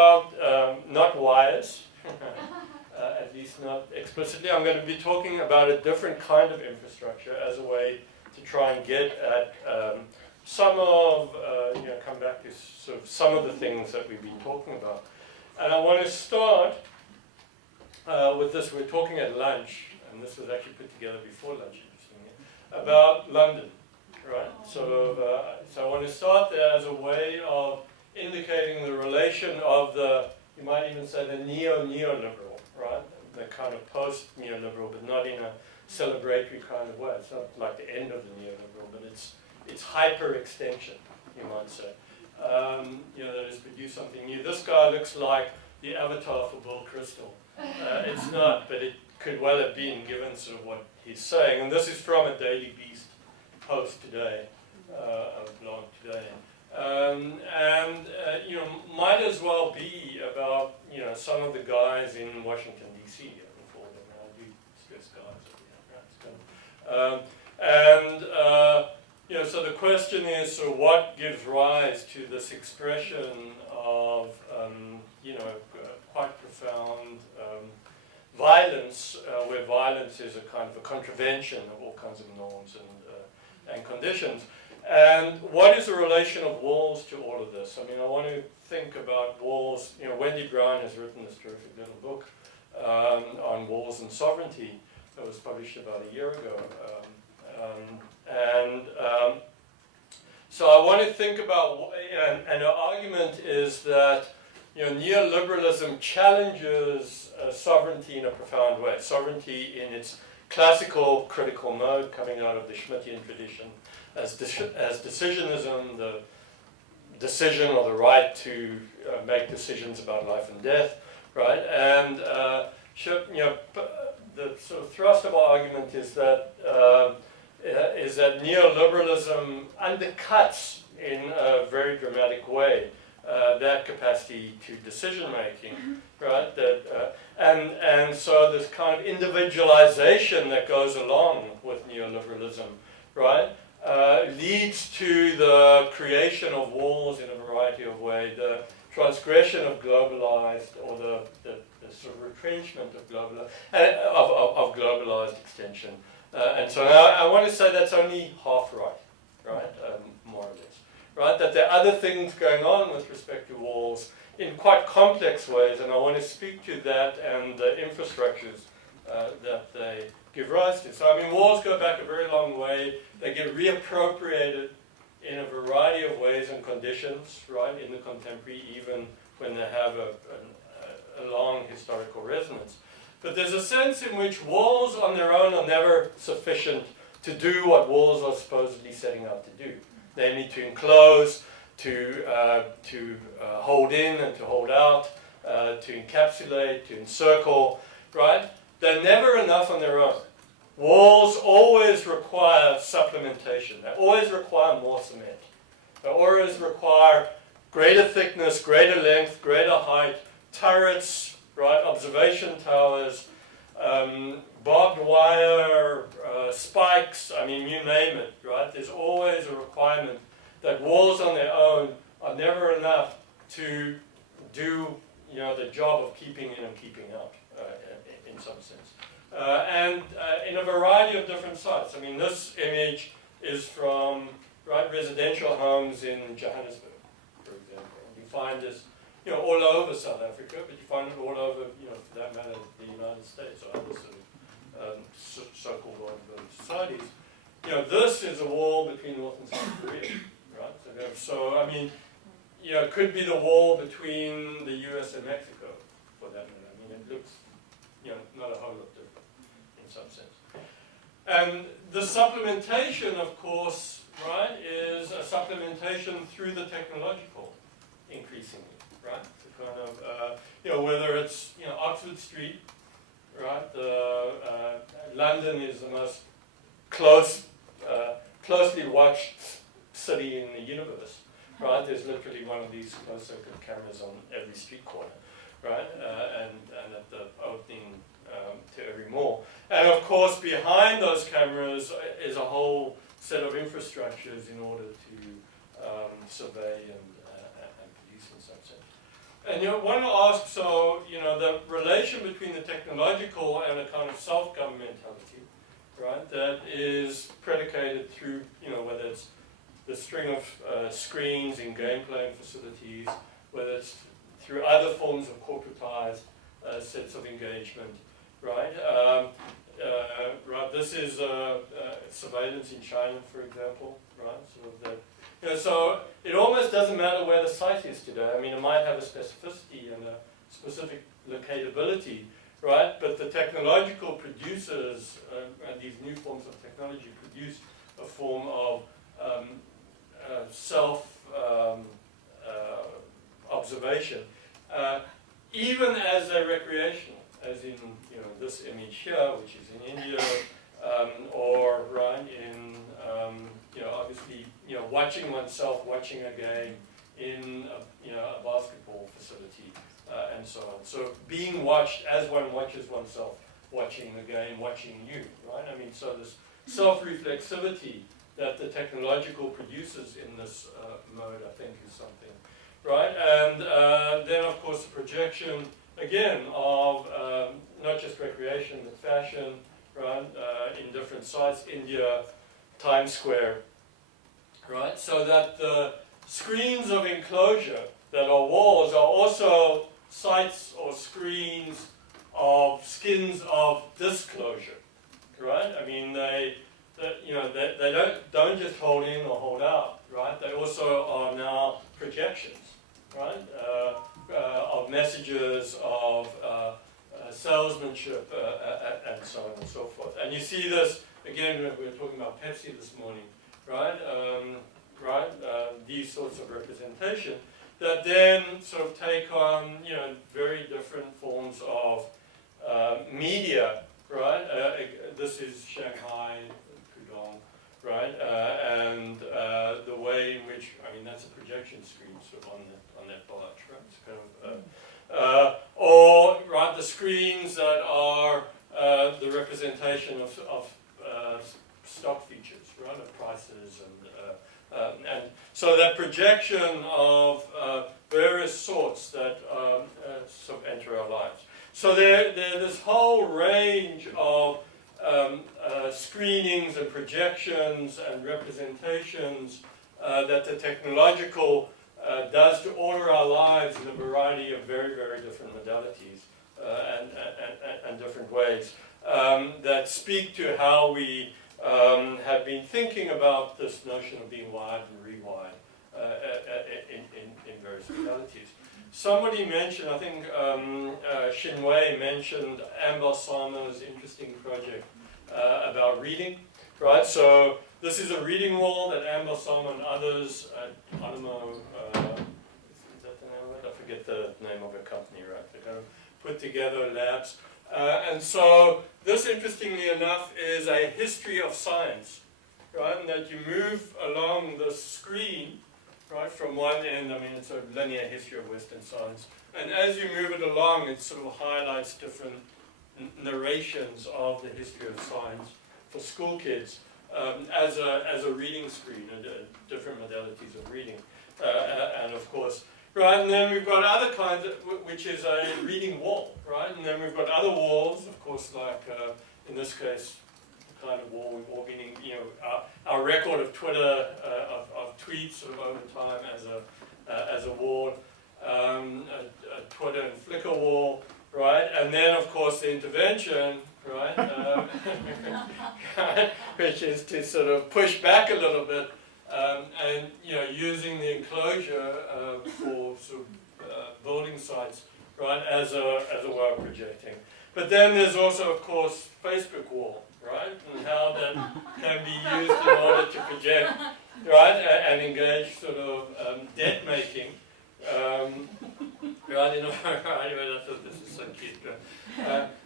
about not wires, at least not explicitly. I'm going to be talking about a different kind of infrastructure as a way to try and get at some of, come back to sort of some of the things that we've been talking about. And I want to start with this. We're talking at lunch, and this was actually put together before lunch, interestingly, about London, right? So I want to start there as a way of indicating the relation of the, you might even say the neo-neoliberal, right? The kind of post-neoliberal, but not in a celebratory kind of way. It's not like the end of the neoliberal, but it's hyper-extension, you might say. That has produced something new. This guy looks like the avatar for Bill Crystal. It's not, but it could well have been, given sort of what he's saying. And this is from a Daily Beast post today, a blog today. Might as well be about, some of the guys in Washington, D.C. Before them. I do stress guys. So the question is, so what gives rise to this expression of, quite profound violence, where violence is a kind of a contravention of all kinds of norms and conditions. And what is the relation of walls to all of this? I mean, I want to think about walls. Wendy Brown has written this terrific little book on walls and sovereignty that was published about a year ago. So I want to think about, and her argument is that neoliberalism challenges sovereignty in a profound way. Sovereignty in its classical critical mode, coming out of the Schmittian tradition, as decisionism, the decision or the right to make decisions about life and death, right? And the sort of thrust of our argument is that neoliberalism undercuts in a very dramatic way that capacity to decision making, right? And so this kind of individualization that goes along with neoliberalism, right? Leads to the creation of walls in a variety of ways, the transgression of globalized, or the sort of retrenchment of globalized extension. And so I want to say that's only half right, more or less, right? That there are other things going on with respect to walls in quite complex ways, and I want to speak to that and the infrastructures that they give rise to. So, I mean, walls go back a very long way. They get reappropriated in a variety of ways and conditions, right, in the contemporary, even when they have a long historical resonance. But there's a sense in which walls on their own are never sufficient to do what walls are supposedly setting out to do. Namely, to enclose, to hold in and to hold out, to encapsulate, to encircle, right? They're never enough on their own. Walls always require supplementation. They always require more cement. They always require greater thickness, greater length, greater height, turrets, right? Observation towers, barbed wire, spikes, I mean, you name it, right? There's always a requirement that walls on their own are never enough to do, the job of keeping in and keeping out, in some sense. And in a variety of different sites. I mean, this image is from residential homes in Johannesburg, for example. You find this, all over South Africa, but you find it all over, for that matter, the United States or other sort of so-called modern societies. This is a wall between North and South Korea, right? So I mean, it could be the wall between the U.S. and Mexico, for that matter. I mean, it looks, not a whole lot different in some sense. And the supplementation, of course, right, is a supplementation through the technological, increasingly, right? So kind of, whether it's, Oxford Street, right? London is the most closely watched city in the universe, right? There's literally one of these closed-circuit cameras on every street corner, right? And at the opening to every mall. And of course, behind those cameras is a whole set of infrastructures in order to survey and police in some sense. And you want to ask, so, the relation between the technological and a kind of self-governmentality, right, that is predicated through, whether it's the string of screens in game playing facilities, whether it's through other forms of corporatized sets of engagement, right? Right. This is surveillance in China, for example, right? Sort of the, so it almost doesn't matter where the site is today. I mean, it might have a specificity and a specific locatability, right? But the technological producers and these new forms of technology produce a form of self-observation, even as they're recreational, as in this image here, which is in India, or right in obviously watching oneself watching a game in a basketball facility, and so on. So being watched as one watches oneself watching the game, watching you, right? I mean, so this self-reflexivity that the technological produces in this mode, I think, is something, right? And then, of course, the projection, again, of not just recreation, but fashion, right, in different sites, India, Times Square, right? So that the screens of enclosure that are walls are also sites or screens of skins of disclosure, right? I mean, they don't just hold in or hold out, right? They also are now projections, right? Of messages, of salesmanship, and so on and so forth. And you see this, again, when we were talking about Pepsi this morning, right? These sorts of representation that then sort of take on, very different forms of media, right? This is Shanghai, Pudong, right? And the way in which, I mean, that's a projection screen sort of on that barge, right? It's kind of, or right, the screens that are the representation of stock features, right? Of prices and so that projection of various sorts that sort of enter our lives. So there's this whole range of screenings and projections and representations that the technological does to order our lives in a variety of very, very different modalities and different ways that speak to how we have been thinking about this notion of being wired and rewired in various modalities. Somebody mentioned, I think Shinwei mentioned Amber Sama's interesting project about reading, right? So this is a reading wall that Amber Sama and others at Manoa, is that the name of it? I forget the name of the company, right? They kind of put together labs. And so this, interestingly enough, is a history of science, right? And that you move along the screen, right, from one end. I mean, it's a linear history of Western science. And as you move it along, it sort of highlights different narrations of the history of science for school kids as a reading screen and different modalities of reading. And of course, right, and then we've got other kinds, which is a reading wall, right? And then we've got other walls, of course, like in this case, the kind of wall we've all been in, our record of Twitter, of tweets sort of over time as a wall, a Twitter and Flickr wall, right? And then, of course, the intervention, right? Which is to sort of push back a little bit. And using the enclosure for sort of building sites, right, as a way of projecting. But then there's also, of course, Facebook wall, right, and how that can be used in order to project, right, and engage sort of debt making, right. Anyway, I thought this is so cute.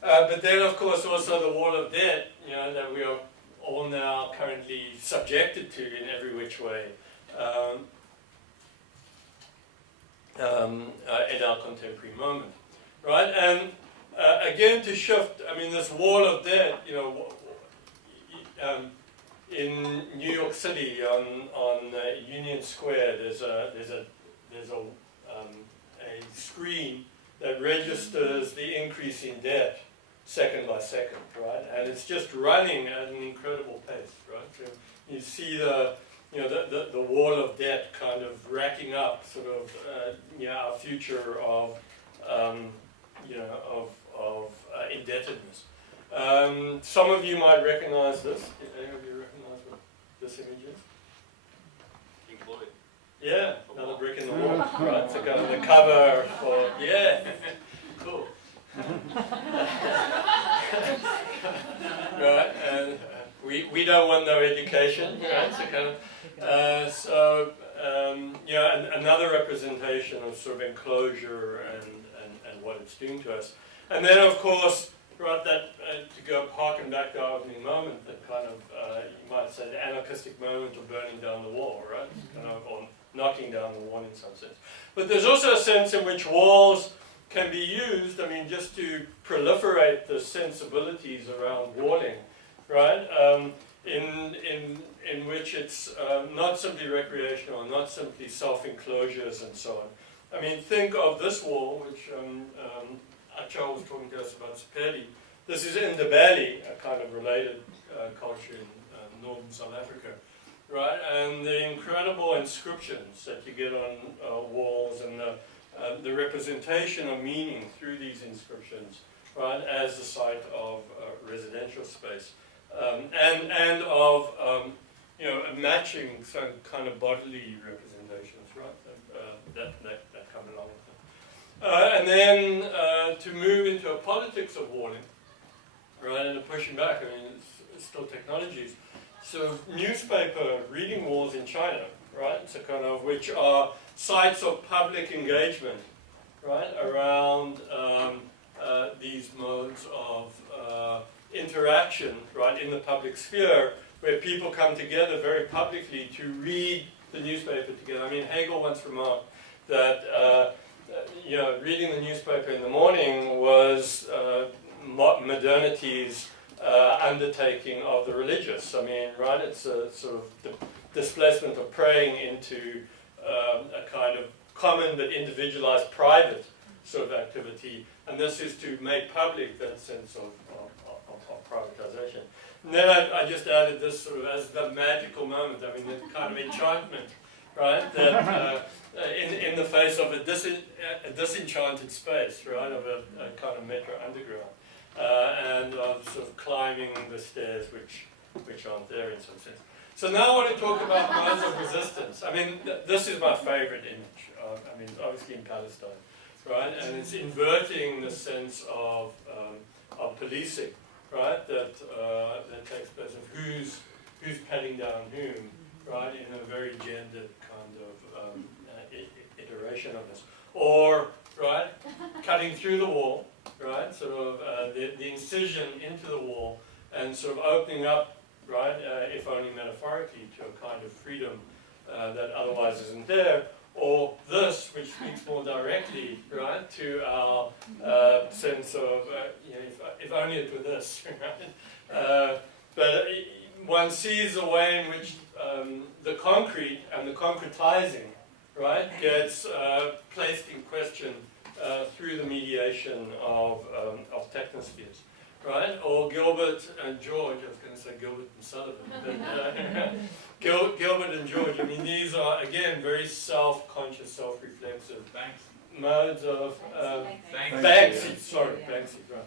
But then, of course, also the wall of debt, that we are all now currently subjected to in every which way in our contemporary moment, right? And again, to shift, I mean, this wall of debt, in New York City on Union Square, there's a screen that registers the increase in debt second by second, right? And it's just running at an incredible pace, right? So you see the wall of debt kind of racking up sort of our future of indebtedness. Some of you might recognize this. Did any of you recognize what this image is? Pink Floyd. Yeah, another brick in the wall, right? So kind of the cover for, yeah, cool. Right, and we don't want no education, right? So kind of, another representation of sort of enclosure and what it's doing to us. And then, of course, right, that to go harken back to our opening moment, that kind of, you might say, the anarchistic moment of burning down the wall, right? Kind of, or knocking down the wall in some sense. But there's also a sense in which walls can be used, I mean, just to proliferate the sensibilities around walling, right? In which it's not simply recreational, not simply self-enclosures and so on. I mean, think of this wall, which Achal was talking to us about Sepeli. This is Ndebele, a kind of related culture in northern South Africa, right? And the incredible inscriptions that you get on walls and the representation of meaning through these inscriptions, right, as the site of residential space, and of matching some kind of bodily representations, right, that come along with it. And then to move into a politics of walling, right, and pushing back. I mean, it's still technologies. So newspaper reading walls in China, right, so kind of which are sites of public engagement, right, around these modes of interaction, right, in the public sphere, where people come together very publicly to read the newspaper together. I mean, Hegel once remarked that reading the newspaper in the morning was modernity's undertaking of the religious. I mean, right, it's a sort of displacement of praying into a kind of common but individualized private sort of activity, and this is to make public that sense of privatization. And then I just added this sort of as the magical moment, I mean, the kind of enchantment, right, that in the face of a disenchanted space, right, of a kind of metro underground, and of sort of climbing the stairs which aren't there in some sense. So now I want to talk about modes of resistance. I mean, this is my favorite image. I mean, obviously in Palestine, right, and it's inverting the sense of policing, right, that takes place of who's patting down whom, right, in a very gendered kind of iteration of this, or right, cutting through the wall, right, sort of the incision into the wall, and sort of opening up, right, if only metaphorically, to a kind of freedom that otherwise isn't there, or this, which speaks more directly, right, to our sense of, if only it were this, right? But one sees a way in which the concrete and the concretizing, right, gets placed in question through the mediation of technospheres, right? Or Gilbert and George, I was going to say Gilbert and Sullivan, but Gilbert and George, I mean, these are, again, very self-conscious, self-reflexive modes of Banksy, right?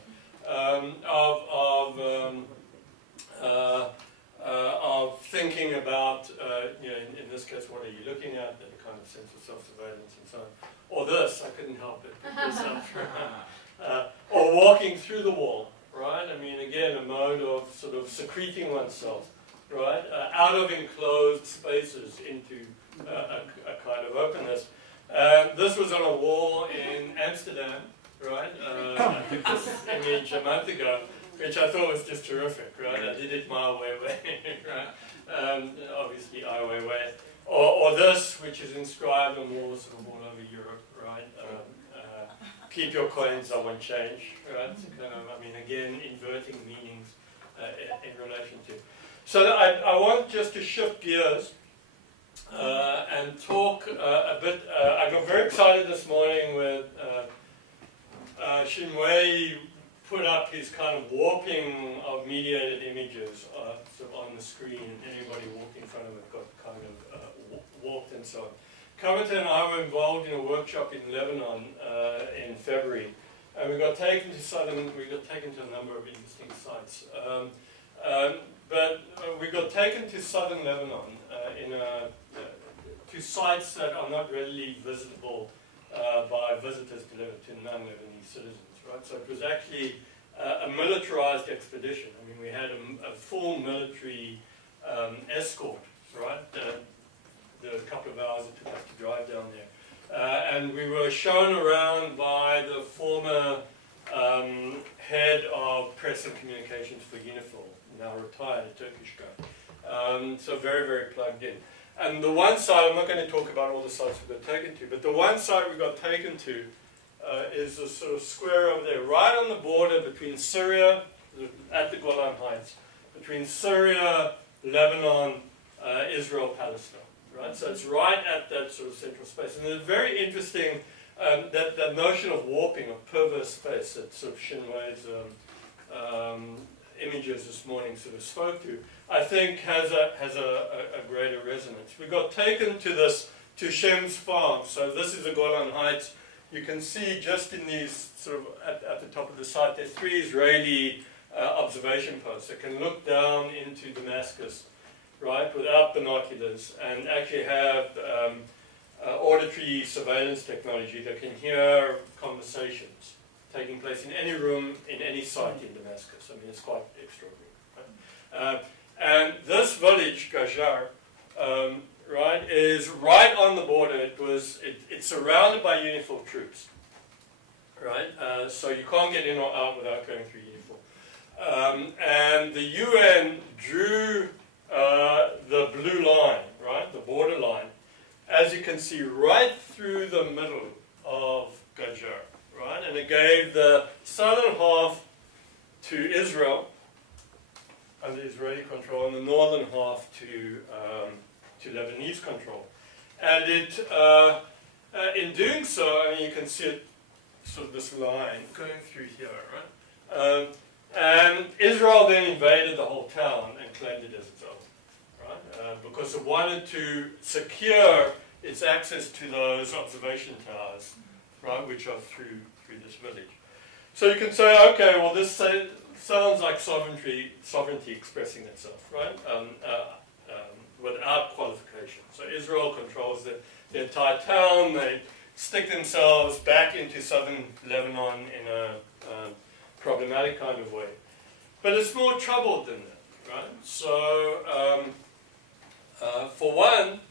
Of thinking about, in this case, what are you looking at, the kind of sense of self-surveillance and so on. Or this, I couldn't help it, pick this up. Or walking through the wall, right? I mean, again, a mode of sort of secreting oneself, right? Out of enclosed spaces into a kind of openness. This was on a wall in Amsterdam, right? I took this image a month ago, which I thought was just terrific, right? I did it my way, right? Obviously, Ai Weiwei. Or this, which is inscribed on walls sort of all over Europe, right? Keep your coins, I won't change, right? So kind of, I mean, again, inverting meanings in relation to. So I want just to shift gears and talk a bit. I got very excited this morning with Shinwei put up his kind of warping of mediated images sort of on the screen. Anybody walked in front of it got kind of warped and so on. Covington and I were involved in a workshop in Lebanon in February, and we got taken to a number of interesting sites. But we got taken to southern Lebanon to sites that are not readily visitable by visitors to non-Lebanese citizens. Right? So it was actually a militarized expedition. I mean, we had a full military escort, right? The couple of hours it took us to drive down there. And we were shown around by the former head of press and communications for UNIFIL, now retired, a Turkish guy. So very, very plugged in. And the one site, I'm not going to talk about all the sites we got taken to, but the one site we got taken to is a sort of square over there, right on the border between Syria, at the Golan Heights, between Syria, Lebanon, Israel, Palestine. Right? So it's right at that sort of central space. And it's very interesting, that notion of warping, of perverse space that sort of Shinwei's images this morning sort of spoke to, I think has a greater resonance. We got taken to Shem's farm. So this is the Golan Heights. You can see just in these sort of at the top of the site, there's 3 Israeli observation posts that can look down into Damascus, right, without binoculars, and actually have auditory surveillance technology that can hear conversations taking place in any room, in any site in Damascus. I mean, it's quite extraordinary. Right? And this village, Gajar, right, is right on the border. It's surrounded by UNIFIL troops, right? So you can't get in or out without going through UNIFIL. And the UN drew the blue line, right, the border line, as you can see, right through the middle of Gajar, right? And it gave the southern half to Israel, under Israeli control, and the northern half to Lebanese control. And it, in doing so, I mean, you can see it, sort of this line going through here, right? And Israel then invaded the whole town and claimed it as its own, right? Because it wanted to secure its access to those observation towers, right, which are through this village. So you can say, okay, well, this sounds like sovereignty expressing itself, right? Without qualification. So Israel controls the entire town. They stick themselves back into southern Lebanon in a problematic kind of way. But it's more troubled than that, right? So, for one,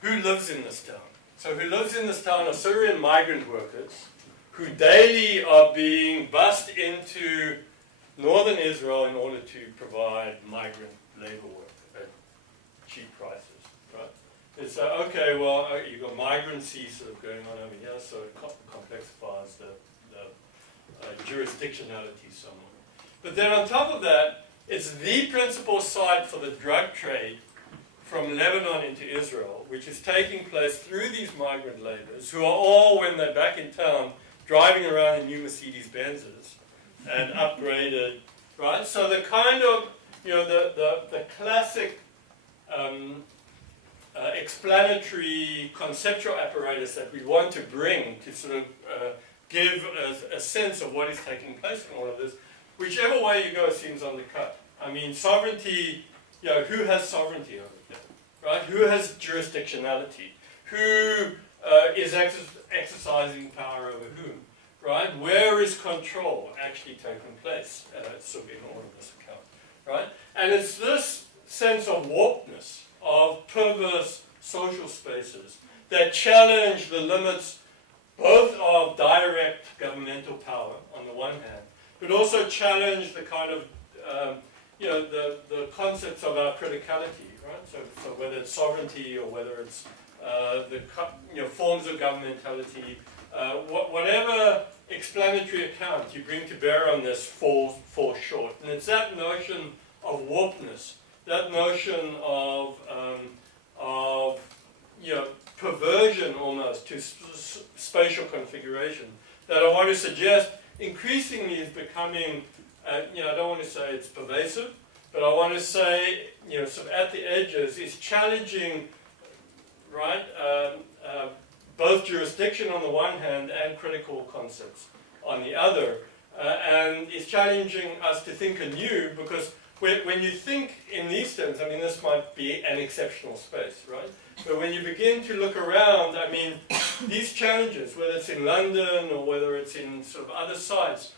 who lives in this town? So who lives in this town are Syrian migrant workers who daily are being bussed into northern Israel in order to provide migrant labor work at cheap prices, right? It's okay, well, you've got migrancy sort of going on over here, so it complexifies the jurisdictionality somewhat. But then on top of that, it's the principal site for the drug trade from Lebanon into Israel, which is taking place through these migrant laborers who are all, when they're back in town, driving around in new Mercedes-Benzes and upgraded, right? So the kind of, the classic explanatory conceptual apparatus that we want to bring to sort of give a sense of what is taking place in all of this, whichever way you go seems undercut. I mean, sovereignty, who has sovereignty over there, right? Who has jurisdictionality? Who is exercising power over whom, right? Where is control actually taking place? So in all of this account, right? And it's this sense of warpedness, of perverse social spaces that challenge the limits both of direct governmental power on the one hand, but also challenge the kind of, the concepts of our criticality, right? So whether it's sovereignty or whether it's the forms of governmentality, whatever explanatory account you bring to bear on this falls short. And it's that notion of warpedness, that notion of aversion almost to spatial configuration that I want to suggest increasingly is becoming, I don't want to say it's pervasive, but I want to say, sort of at the edges is challenging, right, both jurisdiction on the one hand and critical concepts on the other, and is challenging us to think anew, because when you think in these terms, I mean, this might be an exceptional space, right? But when you begin to look around, I mean, these challenges, whether it's in London or whether it's in sort of other sites,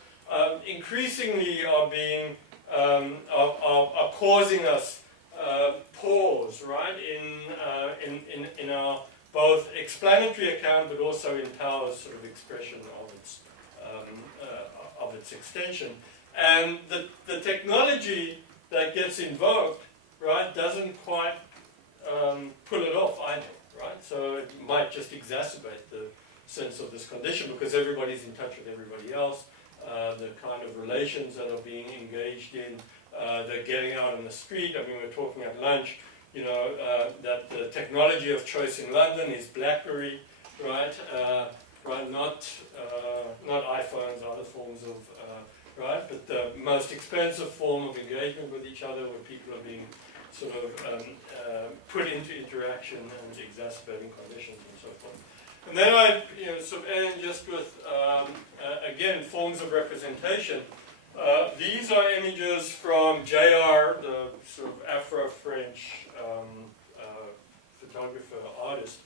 increasingly are being, are causing us pause, right, in our both explanatory account, but also in Power's sort of expression of its extension. And the technology that gets invoked, right, doesn't quite pull it off either, right? So it might just exacerbate the sense of this condition because everybody's in touch with everybody else. The kind of relations that are being engaged in, they're getting out on the street. I mean, we were talking at lunch, that the technology of choice in London is BlackBerry, right? Right, not iPhones, other forms of, right? But the most expensive form of engagement with each other, where people are being sort of put into interaction and exacerbating conditions and so forth. And then I sort of end just with, again, forms of representation. These are images from JR, the sort of Afro-French photographer, artist,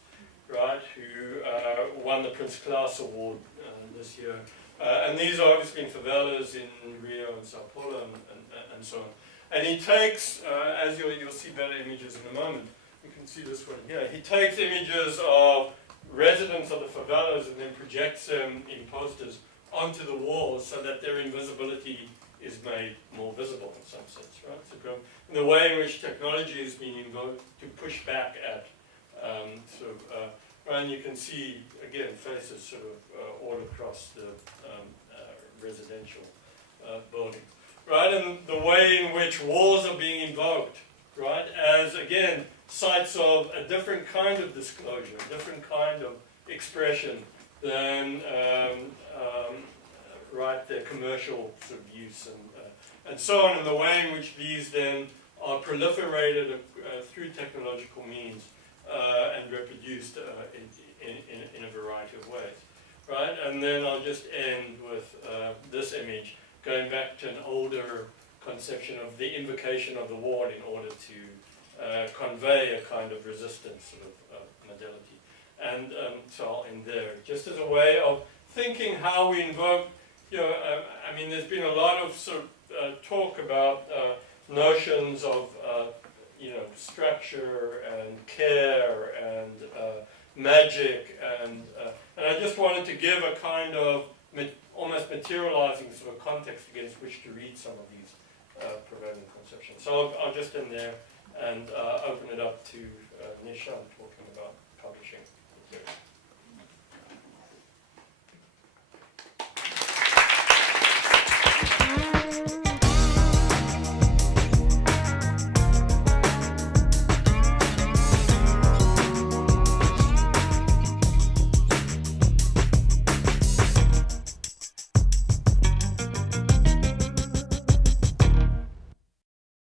right, who won the Prince Claus Award this year. And these are obviously in favelas in Rio and Sao Paulo and so on. And he takes, as you'll see better images in a moment, you can see this one here, he takes images of residents of the favelas and then projects them in posters onto the walls so that their invisibility is made more visible in some sense, right? So in the way in which technology is being invoked to push back at and you can see, again, faces sort of all across the residential buildings, right? And the way in which walls are being invoked, right, as, again, sites of a different kind of disclosure, a different kind of expression than, right, their commercial sort of use and so on, and the way in which these then are proliferated through technological means and reproduced in a variety of ways, right? And then I'll just end with this image, going back to an older conception of the invocation of the ward in order to convey a kind of resistance sort of modality. And so I'll end there, just as a way of thinking how we invoke, I mean, there's been a lot of sort of talk about notions of, structure and care and magic, and I just wanted to give a kind of almost materializing sort of context against which to read some of these prevailing conceptions. So I'll just end there and open it up to Nisha and talk